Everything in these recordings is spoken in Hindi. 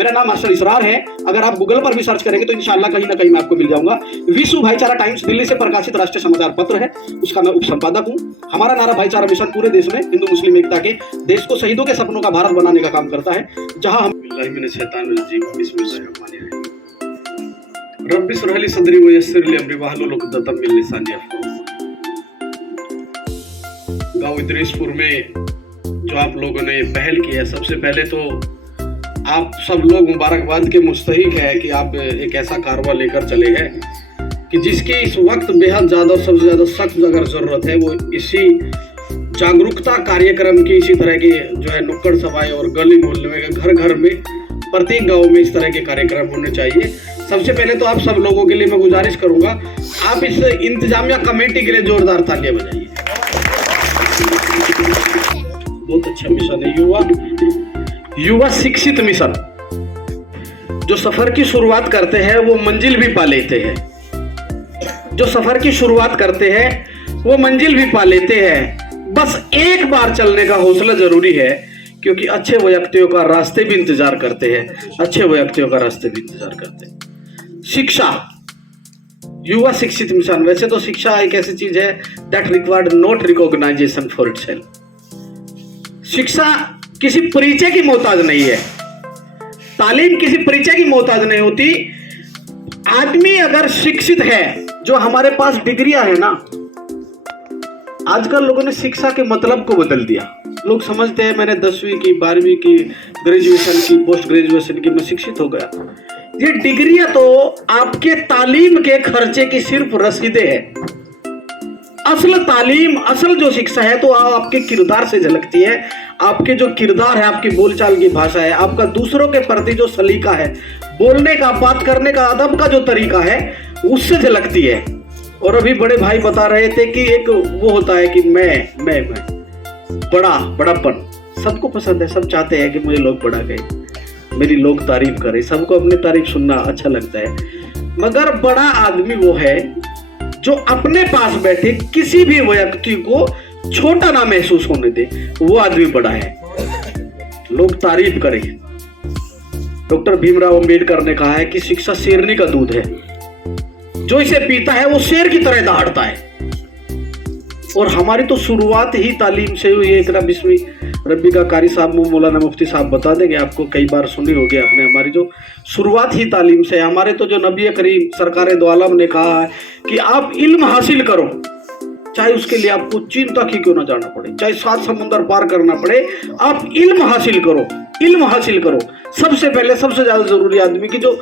मेरा नाम मास्टर इसरार है। अगर आप गूगल पर भी सर्च करेंगे तो इंशाल्लाह कहीं ना कहीं मैं आपको मिल जाऊंगा। विश्व भाईचारा टाइम्स दिल्ली से प्रकाशित राष्ट्रीय समाचार पत्र है, उसका मैं उप संपादक हूँ। हमारा नारा भाईचारा मिशन पूरे देश में हिंदू मुस्लिम एकता के देश को शहीदों के सपनों का भारत बनाने का काम करता है, जहां हम रब्बी इश्रह ली सदरी व यस्सिर ली अमरी वहलुल उक़दतम मिन लिसानी यफ़क़हू। गाँव इदरीसपुर में जो आप लोगों ने पहल की है, सबसे पहले तो आप सब लोग मुबारकबाद के मुस्तहिक है कि आप एक ऐसा कारवा लेकर चले हैं कि जिसकी इस वक्त बेहद ज़्यादा और सबसे ज़्यादा सख्त अगर ज़रूरत है वो इसी जागरूकता कार्यक्रम की, इसी तरह की जो है नुक्कड़ सभाएं और गली मोहल्ले में, घर घर में, प्रत्येक गांव में इस तरह के कार्यक्रम होने चाहिए। सबसे पहले तो आप सब लोगों के लिए मैं गुजारिश करूंगा, आप इस इंतजामिया कमेटी के लिए जोरदार तालियां बजाइए। बहुत अच्छा मिशन है युवा शिक्षित मिशन। जो सफर की शुरुआत करते हैं वो मंजिल भी पा लेते हैं, जो सफर की शुरुआत करते हैं वो मंजिल भी पा लेते हैं। बस एक बार चलने का हौसला जरूरी है, क्योंकि अच्छे व्यक्तियों का रास्ते भी इंतजार करते हैं, अच्छे व्यक्तियों का रास्ते भी इंतजार करते हैं। शिक्षा, युवा शिक्षित मिशन। वैसे तो शिक्षा एक ऐसी चीज है that required not recognisation for itself. शिक्षा किसी परिचय की मोहताज नहीं है, तालीम किसी परिचय की मोहताज नहीं होती। आदमी अगर शिक्षित है, जो हमारे पास डिग्रियां है ना, आजकल लोगों ने शिक्षा के मतलब को बदल दिया। लोग समझते हैं मैंने 10वीं की, 12वीं की, ग्रेजुएशन की, पोस्ट ग्रेजुएशन की, मैं शिक्षित हो गया। ये डिग्रियां तो आपके तालीम के खर्चे की सिर्फ रसीदें हैं। असल तालीम, असल जो शिक्षा है तो आपके किरदार से झलकती है। आपके जो किरदार है, आपकी बोलचाल की भाषा है, आपका दूसरों के प्रति जो सलीका है, बोलने का, बात करने का, अदब का जो तरीका है, उससे झलकती है। और अभी बड़े भाई बता रहे थे कि एक वो होता है कि मैं बड़ापन सबको पसंद है, सब चाहते हैं कि मुझे लोग बड़ा कहें, मेरी लोग तारीफ करें, सबको अपनी तारीफ सुनना अच्छा लगता है। मगर बड़ा आदमी वो है जो अपने पास बैठे किसी भी व्यक्ति को छोटा ना महसूस होने दे, वो आदमी बड़ा है, लोग तारीफ करें। डॉक्टर भीमराव अंबेडकर ने कहा है कि शिक्षा शेरनी का दूध है, जो इसे पीता है वो शेर की तरह दहाड़ता है। और हमारी तो शुरुआत ही तालीम से हुई है। इकरा बिस्मी रब्बी का कारी साहब मौलाना मुफ्ती साहब बता देंगे आपको, कई बार सुनी होगी आपने। हमारी जो शुरुआत ही तालीम से है। हमारे तो जो नबी करीम सरकार दो आलम ने कहा है कि आप इल्म हासिल करो, चाहे उसके लिए आपको चीन तक ही क्यों ना जाना पड़े, चाहे 7 समुंदर पार करना पड़े, आप इल्म हासिल करो, इल्म हासिल करो। सबसे पहले, सबसे ज्यादा जरूरी आदमी की जो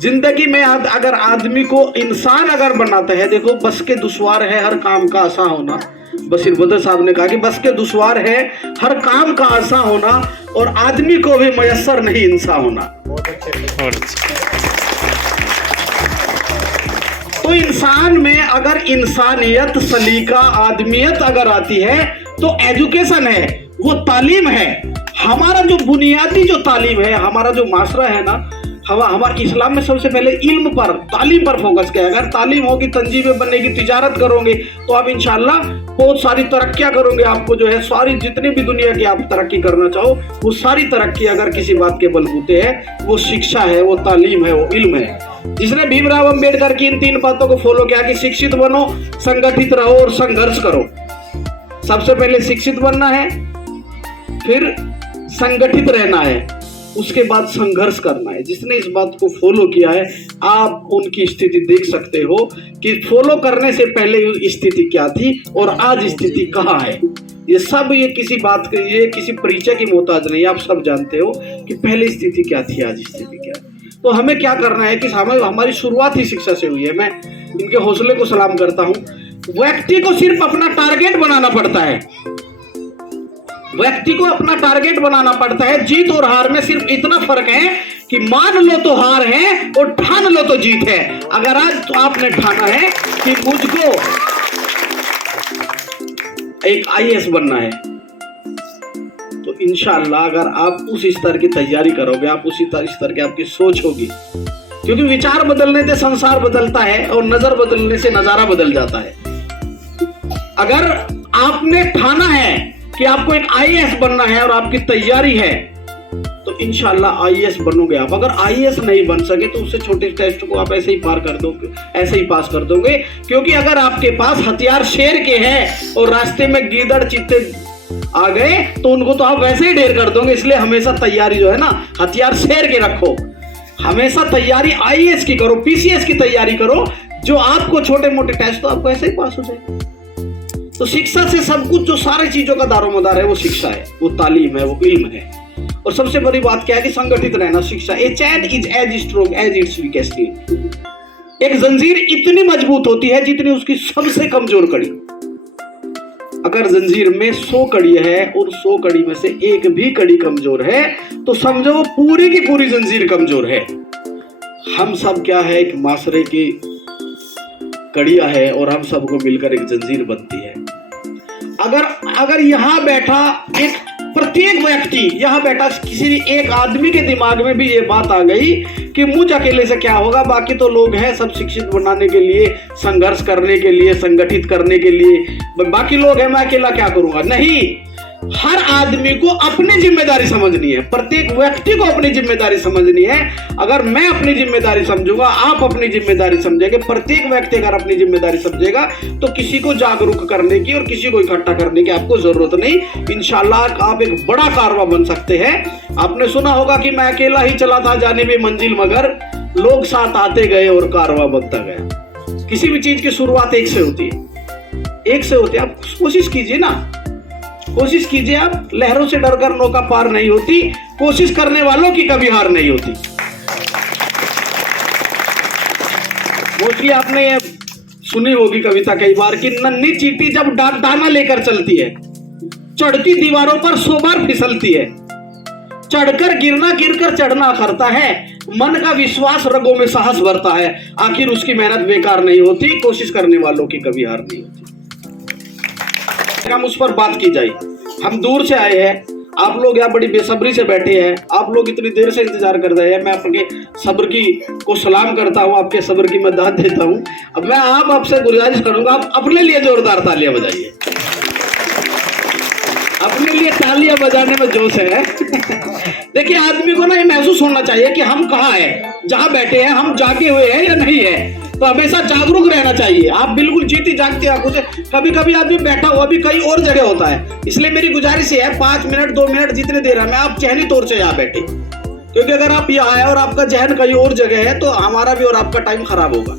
जिंदगी में अगर आदमी को इंसान अगर बनाता है, देखो बस के दुश्वार है हर काम का आसान होना। बशीर बद्र साहब ने कहा कि बस के दुश्वार है हर काम का आसान होना, और आदमी को भी मयस्सर नहीं इंसान होना। तो इंसान में अगर इंसानियत, सलीका, आदमियत अगर आती है तो एजुकेशन है, वो तालीम है। हमारा जो बुनियादी जो तालीम है, हमारा जो माशरा है ना, हमारे इस्लाम में सबसे पहले इल्म पर, तालीम पर फोकस किया। अगर तालीम होगी, तंजीमें बनेगी, तिजारत करोगे तो आप इंशाल्लाह बहुत सारी तरक्कियां करोगे। आपको जो है सारी जितनी भी दुनिया की आप तरक्की करना चाहो, वो सारी तरक्की अगर किसी बात के बलबूते है, वो शिक्षा है, वो तालीम है, वो इल्म है। जिसने भीमराव अंबेडकर की इन 3 बातों को फॉलो किया कि शिक्षित बनो, संगठित रहो और संघर्ष करो। सबसे पहले शिक्षित बनना है, फिर संगठित रहना है, उसके बाद संघर्ष करना है। जिसने इस बात को फॉलो किया है, आप उनकी स्थिति देख सकते हो कि फॉलो करने से पहले स्थिति क्या थी और आज स्थिति कहाँ है। ये सब ये किसी बात के, ये किसी परिचय की मोहताज नहीं। आप सब जानते हो कि पहले स्थिति क्या थी, आज स्थिति क्या है। तो हमें क्या करना है कि हमारी शुरुआत ही शिक्षा से हुई है। मैं इनके हौसले को सलाम करता हूँ। व्यक्ति को सिर्फ अपना टारगेट बनाना पड़ता है, व्यक्ति को अपना टारगेट बनाना पड़ता है। जीत और हार में सिर्फ इतना फर्क है कि मान लो तो हार है और ठान लो तो जीत है। अगर आज तो आपने ठाना है कि मुझको एक IAS बनना है, तो इंशाअल्लाह अगर आप उस स्तर की तैयारी करोगे, आप उसी स्तर की आपकी सोच होगी, क्योंकि विचार बदलने से संसार बदलता है और नजर बदलने से नजारा बदल जाता है। अगर आपने ठाना है कि आपको एक IAS बनना है और आपकी तैयारी है, तो इंशाल्लाह आईएएस बनोगे आप। अगर आईएएस नहीं बन सके तो उससे छोटे टेस्ट को आप ऐसे ही पार कर दोगे, ऐसे ही पास कर दोगे। क्योंकि अगर आपके पास हथियार शेर के हैं और रास्ते में गीदड़ चीते आ गए तो उनको तो आप वैसे ही ढेर कर दोगे। इसलिए हमेशा तैयारी जो है ना, हथियार शेर के रखो, हमेशा तैयारी आईएएस की करो, पीसीएस की तैयारी करो, जो आपको छोटे मोटे टेस्ट तो आपको ऐसे ही पास हो जाएगा। तो शिक्षा से सब कुछ, जो सारी चीजों का दारोमदार है वो शिक्षा है, वो तालीम है, वो इल्म है। और सबसे बड़ी बात क्या है कि संगठित रहना शिक्षा। A chain is as strong as its weakest link. एक जंजीर इतनी मजबूत होती है जितनी उसकी सबसे कमजोर कड़ी। अगर जंजीर में 100 कड़ी है और 100 कड़ी में से एक भी कड़ी कमजोर है तो समझो वो पूरी की पूरी जंजीर कमजोर है। हम सब क्या है, एक माशरे की कड़ियां है और हम सबको मिलकर एक जंजीर बनती है। अगर यहाँ बैठा एक प्रत्येक व्यक्ति, यहाँ बैठा किसी एक आदमी के दिमाग में भी ये बात आ गई कि मुझ अकेले से क्या होगा, बाकी तो लोग हैं सब शिक्षित बनाने के लिए, संघर्ष करने के लिए, संगठित करने के लिए, बाकी लोग हैं, मैं अकेला क्या करूंगा। नहीं, हर आदमी को अपनी जिम्मेदारी समझनी है, प्रत्येक व्यक्ति को अपनी जिम्मेदारी समझनी है। अगर मैं अपनी जिम्मेदारी समझूंगा, आप अपनी जिम्मेदारी समझेंगे, प्रत्येक व्यक्ति अगर अपनी जिम्मेदारी समझेगा तो किसी को जागरूक करने की और किसी को इकट्ठा करने की आपको जरूरत नहीं। इंशाल्लाह आप एक बड़ा कारवा बन सकते हैं। आपने सुना होगा कि मैं अकेला ही चला था जाने में मंजिल, मगर लोग साथ आते गए और कारवा बनता गया। किसी भी चीज की शुरुआत एक से होती है, एक से होती है। आप कोशिश कीजिए ना, कोशिश कीजिए आप। लहरों से डरकर नौका पार नहीं होती, कोशिश करने वालों की कभी हार नहीं होती। मोस्टली आपने ये सुनी होगी कविता कई बार कि नन्ही चींटी जब दाना लेकर चलती है, चढ़ती दीवारों पर 100 बार फिसलती है, चढ़कर गिरना गिरकर चढ़ना करता है, मन का विश्वास रगों में साहस भरता है, आखिर उसकी मेहनत बेकार नहीं होती, कोशिश करने वालों की कभी हार नहीं होती। हम उस पर बात की जाए। हम दूर से आए हैं, आप लोग यहाँ बड़ी बेसब्री से बैठे हैं, आप लोग इतनी देर से इंतजार कर रहे हैं। मैं अपने सब्र की को सलाम करता हूँ, आपके सब्र की मैं दाद देता हूँ। अब मैं आपसे गुजारिश करूंगा, आप अपने लिए जोरदार तालियां बजाइए। अपने लिए तालियां बजाने में जोश है। देखिए, आदमी को ना ये महसूस होना चाहिए कि हम कहाँ हैं, जहां बैठे हैं हम जागे हुए हैं या नहीं है। तो हमेशा जागरूक रहना चाहिए। आप बिल्कुल जीती जागती आंखों से, कभी कभी आदमी बैठा हुआ भी कहीं और जगह होता है। इसलिए मेरी गुजारिश है 5 मिनट 2 मिनट जितने देर में आप जहनी तौर से यहाँ बैठे, क्योंकि अगर आप यहाँ आए और आपका जहन कहीं और जगह है तो हमारा भी और आपका टाइम खराब होगा।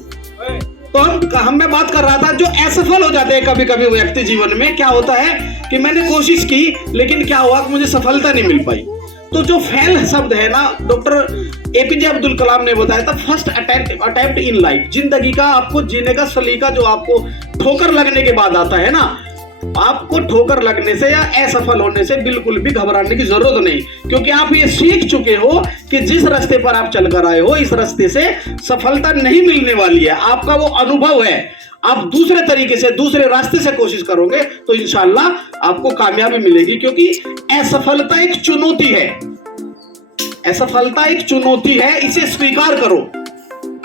तो मैं बात कर रहा था, जो असफल हो जाते हैं कभी कभी व्यक्ति जीवन में, क्या होता है कि मैंने कोशिश की लेकिन क्या हुआ कि मुझे सफलता नहीं मिल पाई। तो जो फेल शब्द है ना, डॉक्टर एपीजे अब्दुल कलाम ने बताया था, फर्स्ट अटेम्प्ट इन लाइफ। जिंदगी का आपको जीने का सलीका जो आपको ठोकर लगने के बाद आता है ना, आपको ठोकर लगने से या असफल होने से बिल्कुल भी घबराने की जरूरत नहीं, क्योंकि आप ये सीख चुके हो कि जिस रास्ते पर आप चलकर आए हो इस रास्ते से सफलता नहीं मिलने वाली है। आपका वो अनुभव है। आप दूसरे तरीके से, दूसरे रास्ते से कोशिश करोगे तो इंशाल्लाह आपको कामयाबी मिलेगी, क्योंकि असफलता एक चुनौती है। असफलता एक चुनौती है, इसे स्वीकार करो।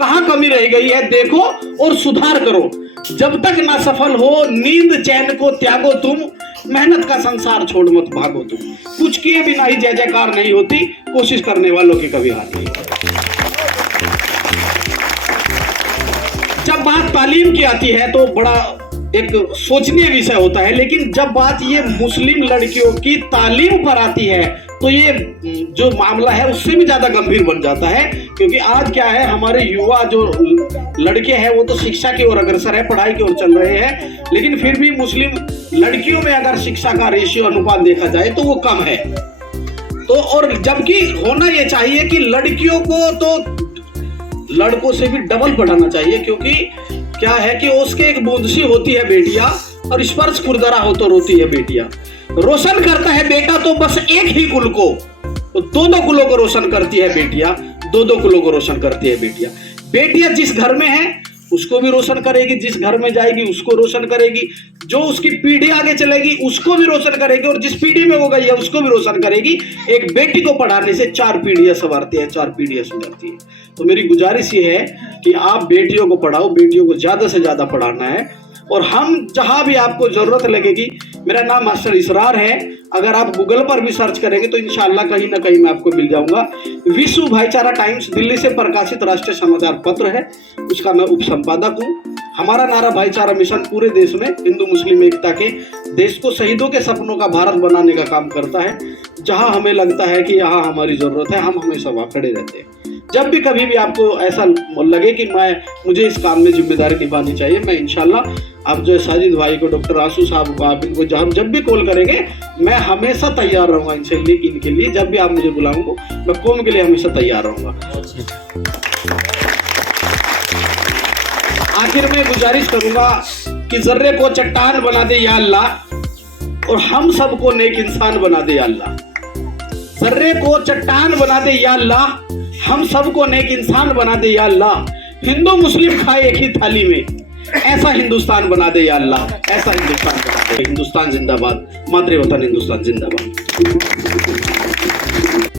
कहां कमी रह गई है देखो और सुधार करो। जब तक ना सफल हो नींद चैन को त्यागो तुम, मेहनत का संसार छोड़ मत भागो तुम। कुछ किए बिना ही जय जयकार नहीं होती, कोशिश करने वालों की कभी हार नहीं होती। जब बात तालीम की आती है तो बड़ा एक सोचनीय विषय होता है, लेकिन जब बात ये मुस्लिम लड़कियों की तालीम पर आती है तो ये जो मामला है उससे भी ज्यादा गंभीर बन जाता है। क्योंकि आज क्या है, हमारे युवा जो लड़के हैं वो तो शिक्षा की ओर अग्रसर है, पढ़ाई की ओर चल रहे हैं, लेकिन फिर भी मुस्लिम लड़कियों में अगर शिक्षा का रेशियो अनुपात देखा जाए तो वो कम है। तो और जबकि होना ये चाहिए कि लड़कियों को तो लड़कों से भी डबल पढ़ाना चाहिए, क्योंकि क्या है कि उसके एक बूंदशी होती है बेटिया और स्पर्श खुरदरा हो तो रोती है बेटिया। रोशन करता है बेटा तो बस एक ही कुल को, तो 2-2 कुलों को रोशन करती है बेटिया, 2-2 कुलों को रोशन करती है बेटिया। बेटिया जिस घर में है उसको भी रोशन करेगी, जिस घर में जाएगी उसको रोशन करेगी, जो उसकी पीढ़ी आगे चलेगी उसको भी रोशन करेगी, और जिस पीढ़ी में वो गई है उसको भी रोशन करेगी। एक बेटी को पढ़ाने से 4 पीढ़ियां संवारती है, 4 पीढ़ियां सुधरती है। तो मेरी गुजारिश ये है कि आप बेटियों को पढ़ाओ, बेटियों को ज्यादा से ज्यादा पढ़ाना है। और हम जहां भी आपको जरूरत लगेगी, मेरा नाम मास्टर इसरार है, अगर आप गूगल पर भी सर्च करेंगे तो इंशाल्लाह कहीं ना कहीं मैं आपको मिल जाऊंगा। विश्व भाईचारा टाइम्स दिल्ली से प्रकाशित राष्ट्रीय समाचार पत्र है, उसका मैं उप संपादक हूँ। हमारा नारा भाईचारा मिशन पूरे देश में हिंदू मुस्लिम एकता के देश को शहीदों के सपनों का भारत बनाने का काम करता है। जहां हमें लगता है कि यहाँ हमारी जरूरत है, हम हमेशा वहां खड़े रहते हैं। जब भी कभी भी आपको ऐसा लगे कि मुझे इस काम में जिम्मेदारी निभानी चाहिए, मैं इंशाल्लाह आप जो साजिद भाई को, डॉक्टर आशु साहब को, आप इनको जब भी कॉल करेंगे मैं हमेशा तैयार रहूंगा इनके लिए। जब भी आप मुझे बुलाऊंगा मैं कौम के लिए हमेशा तैयार रहूंगा। आखिर में गुजारिश करूंगा कि जर्रे को चट्टान बना दे या अल्लाह और हम सबको नेक इंसान बना दे या अल्लाह। जर्रे को चट्टान बना दे या अल्लाह, हम सबको नेक इंसान बना दे या अल्लाह। हिंदू मुस्लिम खाए एक ही थाली में, ऐसा हिंदुस्तान बना दे या अल्लाह, ऐसा हिंदुस्तान बना दे। हिंदुस्तान जिंदाबाद, मातृ वतन हिंदुस्तान जिंदाबाद।